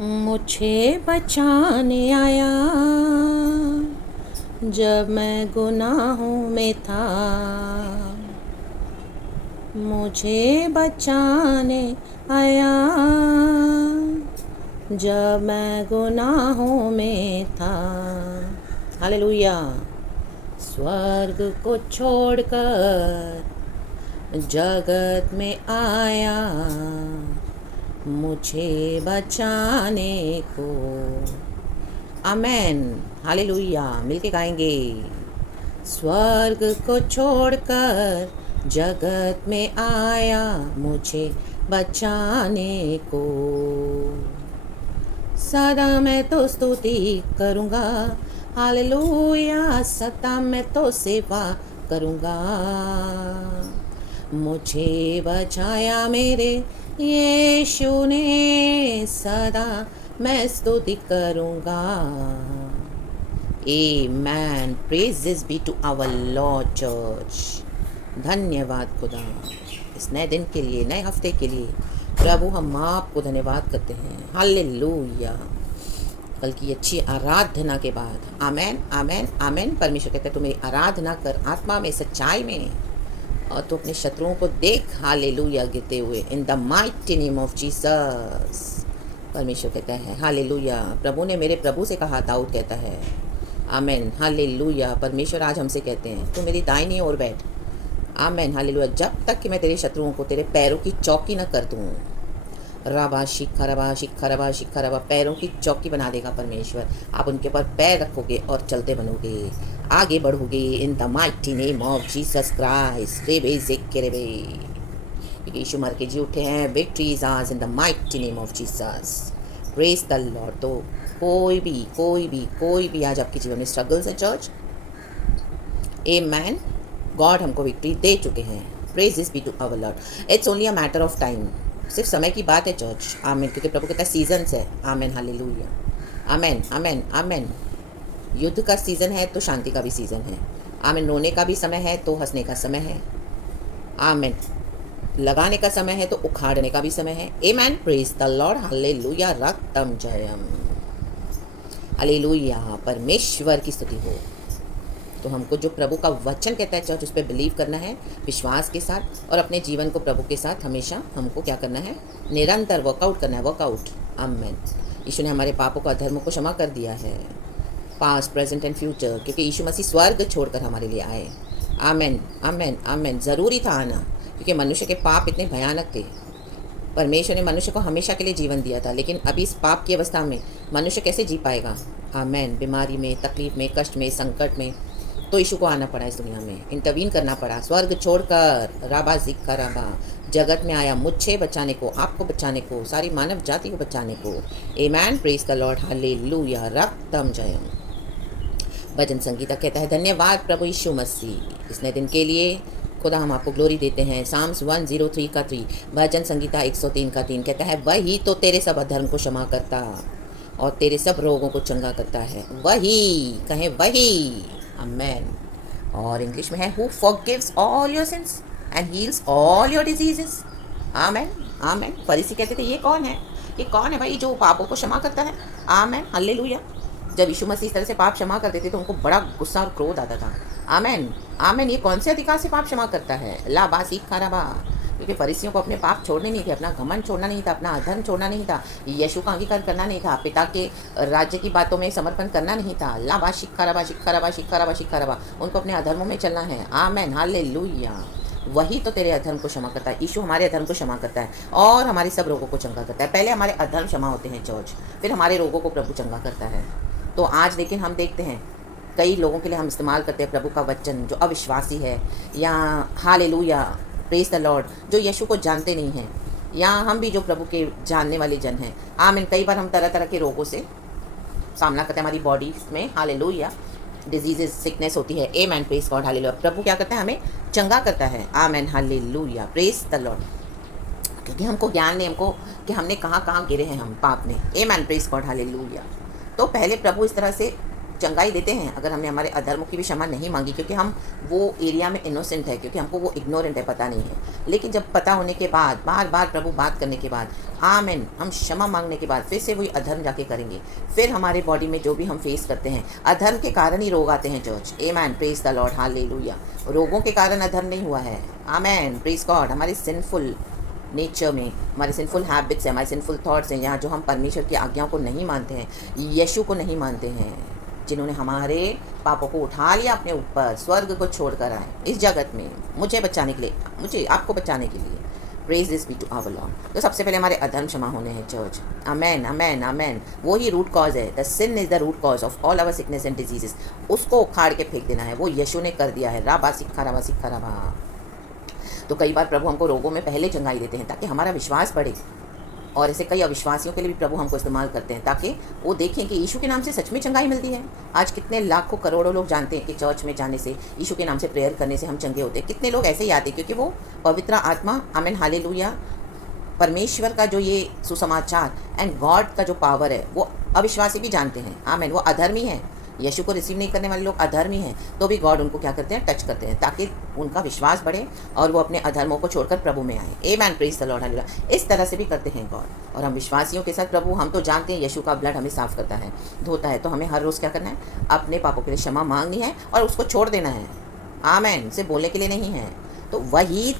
मुझे बचाने आया जब मैं गुनाहों में था। मुझे बचाने आया जब मैं गुनाहों में था। हालेलुया। स्वर्ग को छोड़कर जगत में आया मुझे बचाने को। आमेन। हालेलुया। मिलके गाएंगे। स्वर्ग को छोड़कर जगत में आया मुझे बचाने को। सदा मैं तो स्तुति करूँगा, हालेलुया। सदा मैं तो सेवा करूँगा। मुझे बचाया मेरे यीशु ने, सदा मैं स्तुति करूँगा। Amen. Praises be to our lord church. धन्यवाद खुदा इस नए दिन के लिए, नए हफ्ते के लिए। प्रभु हम आपको धन्यवाद करते हैं। हालेलुया। कल की अच्छी आराधना के बाद आमेन आमेन आमेन। परमेश्वर कहते हैं तू मेरी आराधना कर आत्मा में, सच्चाई में, और तू अपने शत्रुओं को देख हालेलुया गिरते हुए। इन the mighty name of Jesus. परमेश्वर कहता है हालेलुया। प्रभु ने मेरे प्रभु से कहा, दाऊद कहता है आमेन हालेलुया। परमेश्वर आज हमसे कहते हैं तू मेरी दाहिनी ओर बैठ। Amen hallelujah. जब तक कि मैं तेरे शत्रुओं को तेरे पैरों की चौकी न कर दूँ। रबा शिखा रबा शिखा रबा शिखा रबा। पैरों की चौकी बना देगा परमेश्वर। आप उनके ऊपर पैर रखोगे और चलते बनोगे, आगे बढ़ोगे। इन the mighty name of Jesus Christ. रे बेजिक के रे बे, क्योंकि यीशु मर के जी उठे हैं। Victory is ours in the mighty name of Jesus. Praise the Lord. तो कोई भी आज आपके जीवन में स्ट्रगल्स है चर्च, आमेन, गॉड हमको विक्ट्री दे चुके हैं। Praises be to our Lord. It's only a matter of time. सिर्फ समय की बात है चर्च। आमेन। क्योंकि प्रभु कहता है सीजन्स है। Amen hallelujah. Amen amen amen. युद्ध का सीज़न है तो शांति का भी सीज़न है। आमेन। रोने का भी समय है तो हंसने का समय है। आमेन। लगाने का समय है तो उखाड़ने का भी समय है। Amen. Praise the lord. Hallelujah. रक्तम जयम। हालेलुया। परमेश्वर की स्तुति हो। तो हमको जो प्रभु का वचन कहता है चर्च, उस पर बिलीव करना है विश्वास के साथ, और अपने जीवन को प्रभु के साथ हमेशा हमको क्या करना है, निरंतर वर्कआउट करना है। वर्कआउट। आमेन। यीशु ने हमारे पापों को, अधर्मों को क्षमा कर दिया है, पास्ट प्रेजेंट एंड फ्यूचर, क्योंकि यीशु मसीह स्वर्ग छोड़कर हमारे लिए आए। आमेन आमेन आमेन। ज़रूरी था आना, क्योंकि मनुष्य के पाप इतने भयानक थे। परमेश्वर ने मनुष्य को हमेशा के लिए जीवन दिया था, लेकिन अभी इस पाप की अवस्था में मनुष्य कैसे जी पाएगा। आमेन। बीमारी में, तकलीफ में, कष्ट में, संकट में, तो यीशु को आना पड़ा इस दुनिया में, इंटरवीन करना पड़ा। स्वर्ग छोड़कर राबा जिक्का राबा जगत में आया मुझे बचाने को, आपको बचाने को, सारी मानव जाति को बचाने को। Amen. Praise the lord. Hallelujah. रक्तम जयम। भजन संगीता कहता है धन्यवाद प्रभु यीशु मसीह इस नए दिन के लिए। खुदा हम आपको ग्लोरी देते हैं। साम्स 103 का 3, भजन संगीता 103 का 3 कहता है वही तो तेरे सब अधर्म को क्षमा करता और तेरे सब रोगों को चंगा करता है। वही, कहें वही। आमेन। और इंग्लिश में है who forgives all your sins and heals all your diseases. Amen amen. फरीसी कहते थे ये कौन है, ये कौन है भाई जो पापों को क्षमा करता है। Amen hallelujah. जब यीशु मसीह इस तरह से पाप क्षमा करते थे तो उनको बड़ा गुस्सा और क्रोध आता था। आमेन आमेन। ये कौन से अधिकार से पाप क्षमा करता है। ला बा सीख खराबा। क्योंकि फरीसियों को अपने पाप छोड़ने नहीं थे, अपना घमंड छोड़ना नहीं था, अपना अधर्म छोड़ना नहीं था, यीशु का अंगीकार करना नहीं था, पिता के राज्य की बातों में समर्पण करना नहीं था। ला बा शिख खराबा शिख खराबा शिख खराबा शिख खराबा। उनको अपने अधर्मों में चलना है। Amen hallelujah. वही तो तेरे अधर्म को क्षमा करता है। यीशु हमारे अधर्म को क्षमा करता है और हमारे सब रोगों को चंगा करता है। पहले हमारे अधर्म क्षमा होते हैं चर्च, फिर हमारे रोगों को प्रभु चंगा करता है। तो आज लेकिन हम देखते हैं कई लोगों के लिए हम इस्तेमाल करते हैं प्रभु का वचन जो अविश्वासी है, या हालेलुया प्रेज द लॉर्ड, जो यीशु को जानते नहीं हैं, या हम भी जो प्रभु के जानने वाले जन हैं। आमीन। कई बार हम तरह तरह के रोगों से सामना करते हैं हमारी बॉडी में। हालेलुया। डिजीजेस, सिकनेस होती है। आमेन। Praise God. हालेलुया। प्रभु क्या करता है, हमें चंगा करता है। Amen hallelujah. Praise the lord. क्योंकि हमको ज्ञान नहीं, हमको कि हमने कहाँ कहाँ गिरे हैं हम पाप में। आमेन। Praise God. हालेलुया। तो पहले प्रभु इस तरह से चंगाई देते हैं अगर हमने हमारे अधर्मों की भी क्षमा नहीं मांगी, क्योंकि हम वो एरिया में इनोसेंट है, क्योंकि हमको वो इग्नोरेंट है, पता नहीं है। लेकिन जब पता होने के बाद, बार बार प्रभु बात करने के बाद, आमेन, हम क्षमा मांगने के बाद फिर से वही अधर्म जाके करेंगे, फिर हमारे बॉडी में जो भी हम फेस करते हैं, अधर्म के कारण ही रोग आते हैं church. Amen, praise the lord, hallelujah. रोगों के कारण अधर्म नहीं हुआ है। Amen, praise God. हमारे सिंफुल नेचर में, हमारे सिंफुल हैबिट्स हैं, हमारे सिंफुल थॉट्स हैं, यहाँ जो हम परमेश्वर की आज्ञाओं को नहीं मानते हैं, यीशु को नहीं मानते हैं, जिन्होंने हमारे पापों को उठा लिया अपने ऊपर, स्वर्ग को छोड़कर आए इस जगत में मुझे बचाने के लिए, मुझे आपको बचाने के लिए। Praise this be to our Lord. तो सबसे पहले हमारे अधर्म क्षमा होने हैं चर्च। Amen, amen, amen. वो ही रूट कॉज है। The sin is the root cause of all our sickness and diseases. उसको उखाड़ के फेंक देना है, वो यीशु ने कर दिया है। राबा सिक्खा राबा सिक्खा राबा। तो कई बार प्रभु हमको रोगों में पहले चंगाई देते हैं ताकि हमारा विश्वास बढ़े, और ऐसे कई अविश्वासियों के लिए भी प्रभु हमको इस्तेमाल करते हैं ताकि वो देखें कि यीशु के नाम से सच में चंगाई मिलती है। आज कितने लाखों करोड़ों लोग जानते हैं कि चर्च में जाने से, यीशु के नाम से प्रेयर करने से हम चंगे होते हैं। कितने लोग ऐसे ही आते हैं क्योंकि वो पवित्र आत्मा, आमेन, हालेलुया, परमेश्वर का जो ये सुसमाचार एंड गॉड का जो पावर है वो अविश्वासी भी जानते हैं। आमेन, वो अधर्मी है, यीशु को रिसीव नहीं करने वाले लोग अधर्मी हैं, तो भी गॉड उनको क्या करते हैं, टच करते हैं ताकि उनका विश्वास बढ़े और वो अपने अधर्मों को छोड़कर प्रभु में आए। आमेन, प्रेज द लॉर्ड, हालेलुया। इस तरह से भी करते हैं गॉड। और हम विश्वासियों के साथ प्रभु, हम तो जानते हैं यीशु का ब्लड हमें साफ करता है, धोता है, तो हमें हर रोज़ क्या करना है, अपने पापों के लिए क्षमा मांगनी है और उसको छोड़ देना है। आमेन, सिर्फ बोलने के लिए नहीं है। तो वही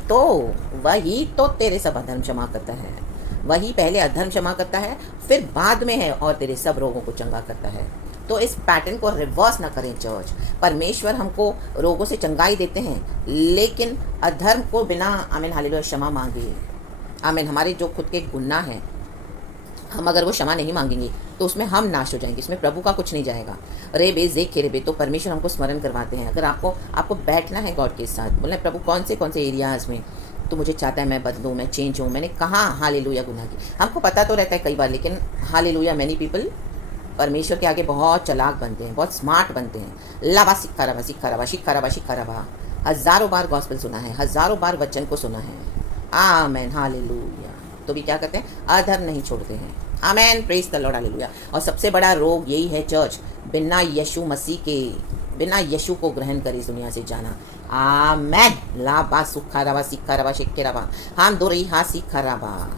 तो तेरे सब अधर्म क्षमा करता है। वही पहले अधर्म क्षमा करता है, फिर बाद में है और तेरे सब रोगों को चंगा करता है। तो इस पैटर्न को रिवर्स ना करें चर्च। परमेश्वर हमको रोगों से चंगाई देते हैं, लेकिन अधर्म को बिना, आमीन, हालेलुया, क्षमा मांगे। आमीन, हमारे जो खुद के गुनाह हैं, हम अगर वो क्षमा नहीं मांगेंगे तो उसमें हम नाश हो जाएंगे, इसमें प्रभु का कुछ नहीं जाएगा। रे बे जे खे रे बे। तो परमेश्वर हमको स्मरण करवाते हैं। अगर आपको बैठना है गॉड के साथ, बोलना प्रभु कौन से एरियाज़ में तो मुझे चाहता है मैं बदलूँ, मैं चेंज हूँ, मैंने कहाँ हालेलुया गुनाह की। हमको पता तो रहता है कई बार, लेकिन हालेलुया मैनी पीपल परमेश्वर के आगे बहुत चालाक बनते हैं, बहुत स्मार्ट बनते हैं। लावा सिक्खा रवा सिक्खा रवा शिक्खा रवा शिक्खा रवा। हज़ारों बार गॉस्पेल सुना है, हज़ारों बार वचन को सुना है। Amen, hallelujah. तो भी क्या करते हैं, अधर्म नहीं छोड़ते हैं। आमेन, प्रेज द लॉर्ड, हालेलुया। और सबसे बड़ा रोग यही है चर्च, बिना यीशु मसीह के, बिना यीशु को ग्रहण करे इस दुनिया से जाना। आमेन। लावा सुखा रवा सिक्खा रवा शिक्के रवा। हम दो रही हा सिक्खा रवा।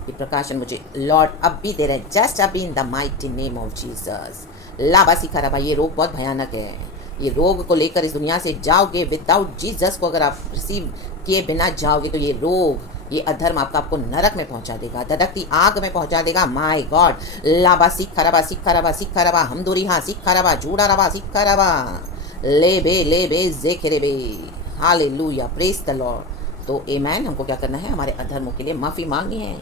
ये प्रकाशन मुझे लॉर्ड अब भी दे रहे हैं, जस्ट अभी, in the mighty name of Jesus. लावा सिखा रहा। ये रोग बहुत भयानक है। ये रोग को लेकर इस दुनिया से जाओगे, विदाउट जीसस को अगर आप रिसीव किए बिना जाओगे, तो ये रोग, ये अधर्म आपको नरक में पहुंचा देगा, धधकती आग में पहुंचा देगा। My God. लावा सिखा रवा सिखा रवा सिखा रवा। हम दूरी हाँ सिखा रवा, जूड़ा रवा सिखा रवा। ले बे जेखे बे। Hallelujah, praise the Lord. तो आमेन, हमको क्या करना है, हमारे अधर्मों के लिए माफ़ी मांगनी है,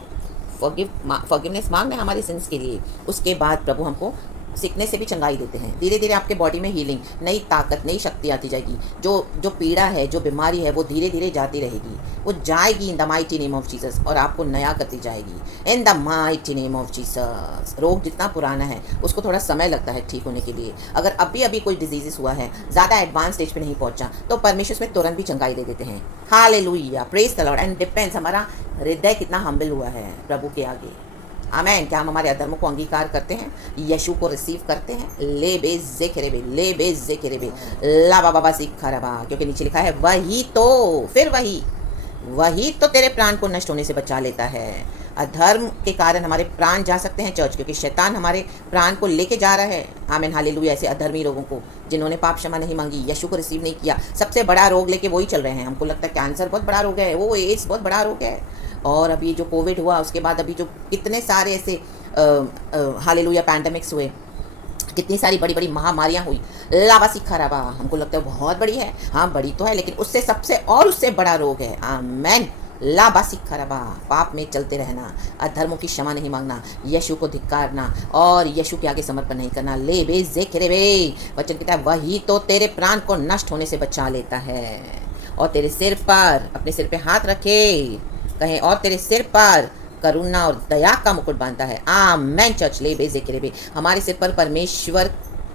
फॉरगिवनेस मांगना है हमारे सिंस के लिए। उसके बाद प्रभु हमको सिकनेस से भी चंगाई देते हैं। धीरे धीरे आपके बॉडी में हीलिंग, नई ताकत, नई शक्ति आती जाएगी। जो पीड़ा है, जो बीमारी है, वो धीरे धीरे जाती रहेगी, वो जाएगी इन the mighty name of Jesus, और आपको नया करती जाएगी इन the mighty name of Jesus. रोग जितना पुराना है उसको थोड़ा समय लगता है ठीक होने के लिए। अगर अभी कोई डिजीजेस हुआ है, ज़्यादा एडवांस स्टेज पे नहीं पहुंचा, तो परमेश्वर उसमें तुरंत भी चंगाई दे देते हैं। Hallelujah, praise the lord. And depends हमारा हृदय कितना हम्बल हुआ है प्रभु के आगे। आमेन। क्या हम हमारे अधर्मों को अंगीकार करते हैं, यीशु को रिसीव करते हैं। ले बे जे खेरे बे, ले बे जे खेरे बे। ला बाबा सीखा रबा। क्योंकि नीचे लिखा है वही तो, फिर वही तो तेरे प्राण को नष्ट होने से बचा लेता है। अधर्म के कारण हमारे प्राण जा सकते हैं चर्च, क्योंकि शैतान हमारे प्राण को लेके जा रहा है। आमीन, हालेलुया। ऐसे अधर्मी लोगों को, जिन्होंने पाप क्षमा नहीं मांगी, यीशु को रिसीव नहीं किया, सबसे बड़ा रोग लेके वही चल रहे हैं। हमको लगता है कैंसर बहुत बड़ा रोग है, वो एड्स बहुत बड़ा रोग है, और अभी जो कोविड हुआ उसके बाद अभी जो कितने सारे ऐसे हालेलुया पैंडेमिक्स हुए, कितनी सारी बड़ी बड़ी महामारियां हुई। लावा सिखा रवा। हमको लगता है बहुत बड़ी है, हाँ बड़ी तो है, लेकिन उससे सबसे और उससे बड़ा रोग है। आमेन। लाबा सिखा रवा। पाप में चलते रहना, अधर्मों की क्षमा नहीं मांगना, यीशु को धिक्कारना और यीशु के आगे समर्पण नहीं करना। ले बे जे खेरे बे। वचन कहता है वही तो तेरे प्राण को नष्ट होने से बचा लेता है। और तेरे सिर पर, अपने सिर पे हाथ रखे, कहें, और तेरे सिर पर करुणा और दया का मुकुट बांधता है। आमेन चर्च। ले बे जे खेरे बे। हमारे सिर पर परमेश्वर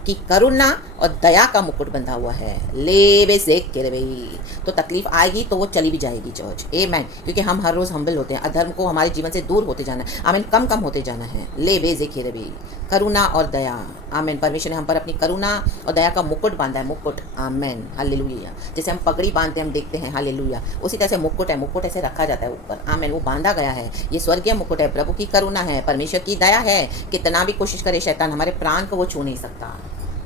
कि करुणा और दया का मुकुट बंधा हुआ है। ले बे से के भाई, तो तकलीफ आएगी तो वो चली भी जाएगी चर्च। आमेन। क्योंकि हम हर रोज़ हम्बल होते हैं, अधर्म को हमारे जीवन से दूर होते जाना है। आमीन। कम कम होते जाना है। ले बे से के भाई, करुणा और दया। आमीन। परमेश्वर ने हम पर अपनी करुणा और दया का मुकुट बांधा है। मुकुट। आमीन। हालेलुया। जैसे हम पगड़ी बांधते हैं, हम देखते हैं, हालेलुया, उसी तरह से मुकुट है। मुकुट ऐसे रखा जाता है ऊपर। आमीन। वो बांधा गया है। ये स्वर्गीय मुकुट है। प्रभु की करुणा है, परमेश्वर की दया है। कितना भी कोशिश करे शैतान, हमारे प्राण को वो छू नहीं सकता।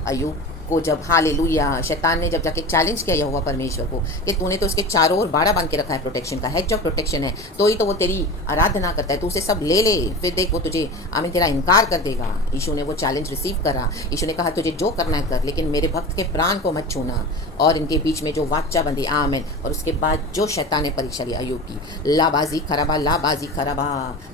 अय्यूब को जब, हालेलुया, शैतान ने जब जाके चैलेंज किया यहोवा परमेश्वर को कि तूने तो उसके चारों ओर बाड़ा बांध के रखा है, प्रोटेक्शन का, हेज ऑफ प्रोटेक्शन है, तो ही तो वो तेरी आराधना करता है। तू उसे सब ले ले, फिर देख वो तुझे, आमीन, तेरा इनकार कर देगा। यीशु ने वो चैलेंज रिसीव करा। यीशु ने कहा तुझे जो करना है कर, लेकिन मेरे भक्त के प्राण को मत छूना। और इनके बीच में जो वाचा बंदी, आमीन। और उसके बाद जो शैतान ने परीक्षा ली अय्यूब की, लाबाजी खराबा, लाबाजी खराबा,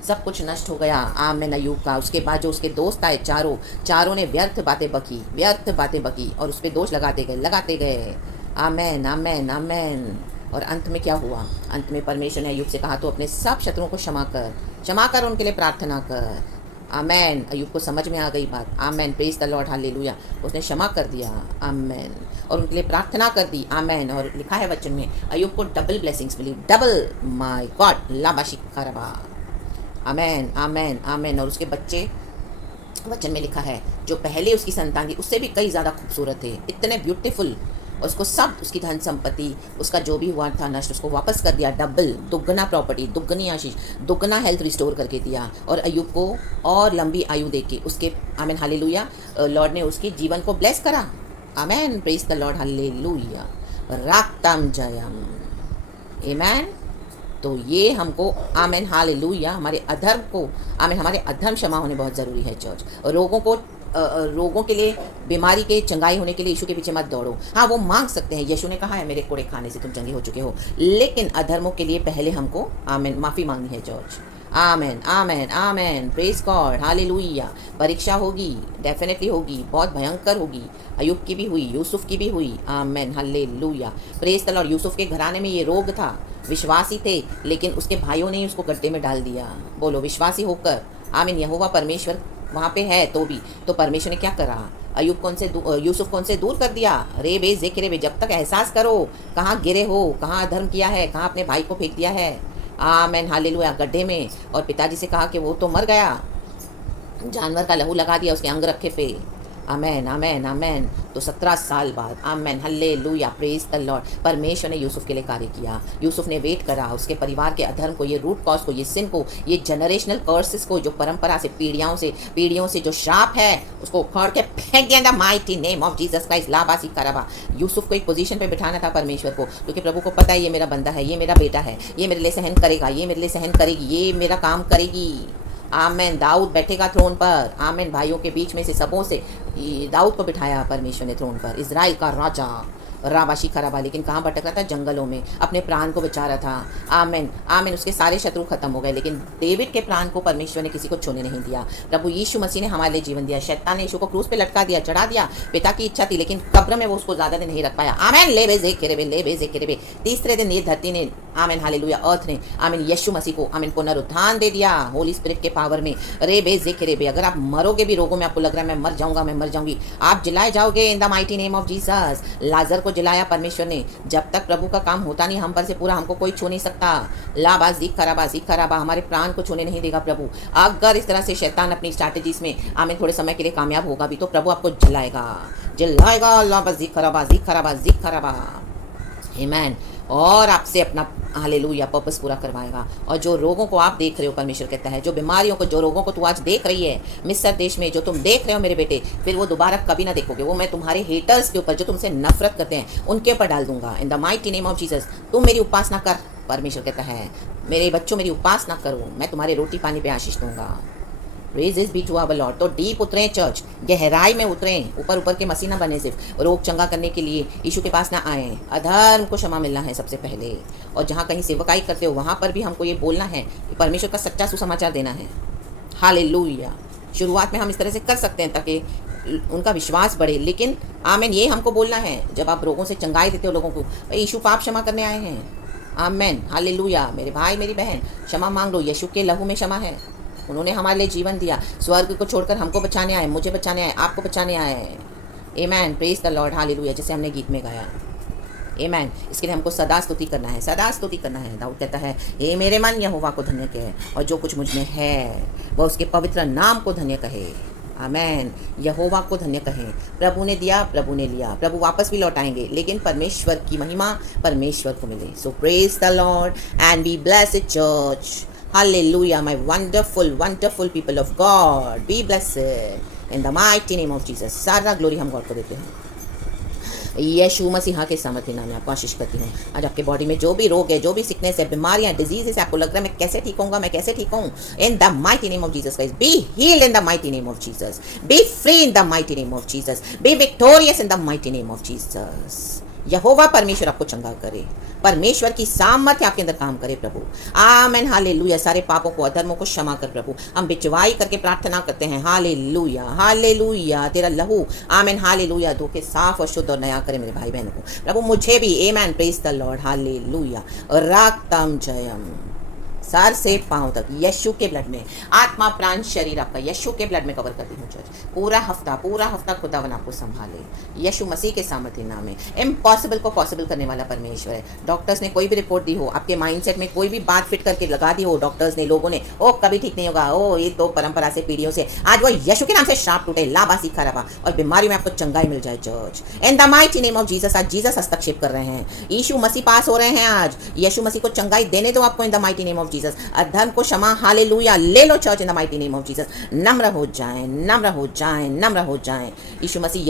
सब कुछ नष्ट हो गया। आमीन। अय्यूब का उसके बाद जो उसके दोस्त आए, चारों ने व्यर्थ बातें बकी और उस पर दोष लगाते गए। आमेन, आमेन, आमेन। और अंत में क्या हुआ? अंत में परमेश्वर ने अय्यूब से कहा तो अपने सब शत्रुओं को क्षमा कर, उनके लिए प्रार्थना कर। आमेन। अय्यूब को समझ में आ गई बात। Amen. Praise the lord, hallelujah. उसने क्षमा कर दिया। आमेन। और उनके लिए प्रार्थना कर दी। आमेन। और लिखा है वचन में, अय्यूब को डबल ब्लेसिंग्स मिली। डबल, माय गॉड, लाबाशी खरबा। Amen, amen, amen. और उसके बच्चे, वचन में लिखा है, जो पहले उसकी संतान थी उससे भी कई ज़्यादा खूबसूरत थे, इतने ब्यूटीफुल। और उसको सब, उसकी धन संपत्ति, उसका जो भी हुआ था नष्ट, उसको वापस कर दिया। डबल, दुगना प्रॉपर्टी, दुगनी आशीष, दुगना हेल्थ रिस्टोर करके दिया। और अय्यूब को और लंबी आयु दे के उसके, आमीन, हालेलुया, लॉर्ड ने उसके जीवन को ब्लेस करा। Amen. Praise the lord, hallelujah. राक्तम जयम। आमीन। तो ये हमको, आमीन, हालेलुया, हमारे अधर्म को, आमीन, हमारे अधर्म क्षमा होने बहुत ज़रूरी है चर्च। रोगों के लिए, बीमारी के चंगाई होने के लिए यीशु के पीछे मत दौड़ो। हाँ, वो मांग सकते हैं, यीशु ने कहा है मेरे कोड़े खाने से तुम चंगे हो चुके हो, लेकिन अधर्मों के लिए पहले हमको, आमीन, माफ़ी मांगनी है church. Amen, amen, amen. Praise God, hallelujah. परीक्षा होगी, डेफिनेटली होगी, बहुत भयंकर होगी। अय्यूब की भी हुई, यूसुफ की भी हुई। Amen, hallelujah. Praise the lord. Yusuf के घराने में ये रोग था, विश्वासी थे, लेकिन उसके भाइयों ने उसको गड्ढे में डाल दिया। बोलो, विश्वासी होकर, आमीन, यहोवा परमेश्वर वहाँ पे है तो भी, तो परमेश्वर ने क्या करा? यूसुफ को उनसे दूर कर दिया। रे बे ज़िक्र बे, जब तक एहसास करो कहाँ गिरे हो, कहाँ अधर्म किया है, कहाँ अपने भाई को फेंक दिया है। आमेन, हालेलुया, गड्ढे में। और पिताजी से कहा कि वो तो मर गया, जानवर का लहू लगा दिया उसके अंग रखे पे। आमेन, आमेन, आमेन। तो 17 साल बाद, आमेन, हालेलुया, प्रेज द लॉर्ड, परमेश्वर ने यूसुफ के लिए कार्य किया। यूसुफ ने वेट करा, उसके परिवार के अधर्म को, ये रूट कॉज को, ये सिन को, ये जनरेशनल कर्सेस को, जो परंपरा से, पीढ़ियों से जो श्राप है, उसको उखाड़ के फेंक दिया। The mighty name of Jesus Christ, लाबासी कराबा। यूसुफ को एक पोजीशन पे बिठाना था परमेश्वर को, क्योंकि प्रभु को पता है ये मेरा बंदा है, ये मेरा बेटा है, ये मेरे लिए सहन करेगा, ये मेरे लिए सहन करेगी, ये मेरा काम करेगी। आमेन। दाऊद बैठेगा थ्रोन पर। आमेन। भाइयों के बीच में से सबों से दाऊद को बिठाया परमेश्वर ने थ्रोन पर, इजराइल का राजा, राबाशी खराबा। लेकिन कहाँ भटक रहा था? जंगलों में, अपने प्राण को बचा रहा था। आमेन, आमेन। उसके सारे शत्रु खत्म हो गए, लेकिन डेविड के प्राण को परमेश्वर ने किसी को छूने नहीं दिया। प्रभु यीशु मसीह ने हमारे लिए जीवन दिया। शैतान ने यीशु को क्रूस पे लटका दिया, चढ़ा दिया। पिता की इच्छा थी, लेकिन कब्र में वो उसको ज़्यादा दिन नहीं रख पाया। आमेन। ले बेजे केरेबे। तीसरे दिन ये धरती ने, आमेन, हालेलुया, अर्थ ने, आमीन, यीशु मसीह को, आमीन, पुनरुत्थान दे दिया होली स्पिरिट के पावर में। रे बेजे केरेबे। अगर आप मरोगे भी रोगों में, आपको लग रहा है मैं मर जाऊंगी, आप जिलाए जाओगे in the mighty name of Jesus. लाजर को जिलाया परमेश्वर ने। जब तक प्रभु का काम होता नहीं हम पर से पूरा, हमको कोई छू नहीं सकता। लाबाजी खराबा, हमारे प्राण को छूने नहीं देगा प्रभु। अगर इस तरह से शैतान अपनी स्ट्रैटेजीज में, आमीन, थोड़े समय के लिए कामयाब होगा भी, तो प्रभु आपको जलाएगा। लाबाजी खराबा। आमीन। और आपसे अपना, हालेलुया, पर्पस पूरा करवाएगा। और जो रोगों को आप देख रहे हो, परमेश्वर कहता है, जो बीमारियों को, जो रोगों को तू आज देख रही है मिस्र देश में, जो तुम देख रहे हो मेरे बेटे, फिर वो दोबारा कभी ना देखोगे। वो मैं तुम्हारे हेटर्स के ऊपर, जो तुमसे नफरत करते हैं, उनके ऊपर डाल दूंगा इन the mighty name of Jesus. तुम मेरी उपासना कर, परमेश्वर कहता है, मेरे बच्चों मेरी उपासना करो, मैं तुम्हारे रोटी पानी पे आशीष दूंगा। Praises be to our Lord. तो डीप उतरें चर्च, गहराई में उतरें, ऊपर के मसीह ना बने, सिर्फ रोग चंगा करने के लिए यीशु के पास ना आए। अधर्म को क्षमा मिलना है सबसे पहले। और जहाँ कहीं सेवकाई करते हो, वहाँ पर भी हमको ये बोलना है कि परमेश्वर का सच्चा सुसमाचार देना है। हालेलुया। शुरुआत में हम इस तरह से कर सकते हैं ताकि उनका विश्वास बढ़े, लेकिन आमीन, ये हमको बोलना है। जब आप रोगों से चंगाई देते हो लोगों को, यीशु पाप क्षमा करने आए हैं। आमीन, हालेलुया। मेरे भाई मेरी बहन, क्षमा मांग लो, यीशु के लहू में क्षमा है। उन्होंने हमारे लिए जीवन दिया, स्वर्ग को छोड़कर हमको बचाने आए, मुझे बचाने आए, आपको बचाने आए। आमेन, प्रेज द लॉर्ड, हालेलुया, जैसे हमने गीत में गाया। आमेन। इसके लिए हमको सदा स्तुति करना है, सदा स्तुति करना है। दाऊद कहता है, हे मेरे मन यहोवा को धन्य कहे, और जो कुछ मुझ में है वह उसके पवित्र नाम को धन्य कहे। आमेन। यहोवा को धन्य कहें। प्रभु ने दिया, प्रभु ने लिया, प्रभु वापस भी लौटाएंगे, लेकिन परमेश्वर की महिमा परमेश्वर को मिले। So praise the lord and be blessed church. Hallelujah, my wonderful wonderful people of God, be blessed in the mighty name of Jesus. सारा ग्लोरी हम गॉड को देते हैं। यीशु मसीहा के सामर्थ्य नाम में आपको आशीष करती हूँ। आज आपके बॉडी में जो भी रोग है, जो भी सिकनेस है, बीमारियां, डिजीजेस, आपको लग रहा है मैं कैसे ठीक होऊंगा, मैं कैसे ठीक हूँ, in the mighty name of Jesus Christ, be healed in the mighty name of Jesus, be free in the mighty name of Jesus, be victorious in the mighty name of Jesus. यहोवा परमेश्वर आपको चंगा करे, परमेश्वर की सामर्थ्य आपके अंदर काम करे प्रभु। आमेन, हालेलुया। सारे पापों को, अधर्मों को क्षमा कर प्रभु। हम बिचवाई करके प्रार्थना करते हैं। Hallelujah, hallelujah. तेरा लहू, आमेन, हालेलुया, धोखे साफ और शुद्ध और नया करे मेरे भाई बहनों को प्रभु, मुझे भी। Amen, praise the lord, hallelujah. राक्तम जयम, सर से पांव तक यीशु के ब्लड में, आत्मा प्राण शरीर आपका यीशु के ब्लड में कवर करती हूँ चर्च। पूरा हफ्ता खुदावन आपको संभाले यीशु मसीह के सामर्थ्य नाम में। इम्पॉसिबल को पॉसिबल करने वाला परमेश्वर है। डॉक्टर्स ने कोई भी रिपोर्ट दी हो, आपके माइंडसेट में कोई भी बात फिट करके लगा दी हो डॉक्टर्स ने, लोगों ने, ओ कभी ठीक नहीं होगा, ओ ये तो परंपरा से, पीढ़ियों से, आज वो यीशु के नाम से श्राप टूटे, लाबासी खराबा, और बीमारी में आपको चंगाई मिल जाए church, in the mighty name of Jesus. आज जीसस हस्तक्षेप कर रहे हैं, यीशु मसीह पास हो रहे हैं। आज यीशु मसीह को चंगाई देने दो आपको, in the mighty name of Jesus. अधर्म को क्षमा, हालेलुया, ले लो church, in the mighty name of Jesus. नम्र हो जाएं, नम्र हो जाएं, नम्र हो जाएं। यीशु मसीह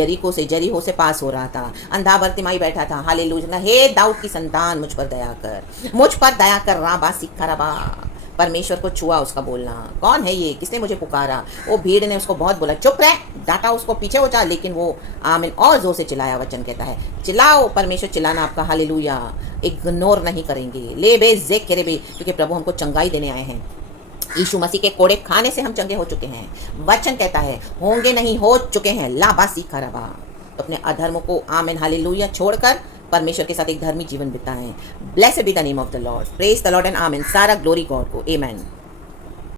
जरीहो से पास हो रहा था, अंधा बर्तिमाई बैठा था, हालेलुया। हे दाऊद की संतान, मुझ पर दया कर, मुझ पर दया कर। राबा सिखरबा, परमेश्वर को छुआ उसका बोलना, कौन है ये, किसने मुझे पुकारा। वो भीड़ ने उसको बहुत बोला, चुप रह, डांटा उसको, पीछे हो जा, लेकिन वो आमीन और जोर से चिल्लाया। वचन कहता है चिल्लाओ, परमेश्वर चिल्लाना आपका, हालेलुया, इग्नोर नहीं करेंगे। ले बे जे करे बे, क्योंकि प्रभु हमको चंगाई देने आए हैं। यीशु मसीह के कोड़े खाने से हम चंगे हो चुके हैं। वचन कहता है होंगे नहीं, हो चुके हैं। लाबासी खराबा, तो अपने अधर्मों को, आमीन, हालेलुया, छोड़कर परमेश्वर के साथ एक धर्मी जीवन बिताएं। Blessed be the name of the Lord, praise the lord and आमीन। सारा ग्लोरी गॉड को, आमीन।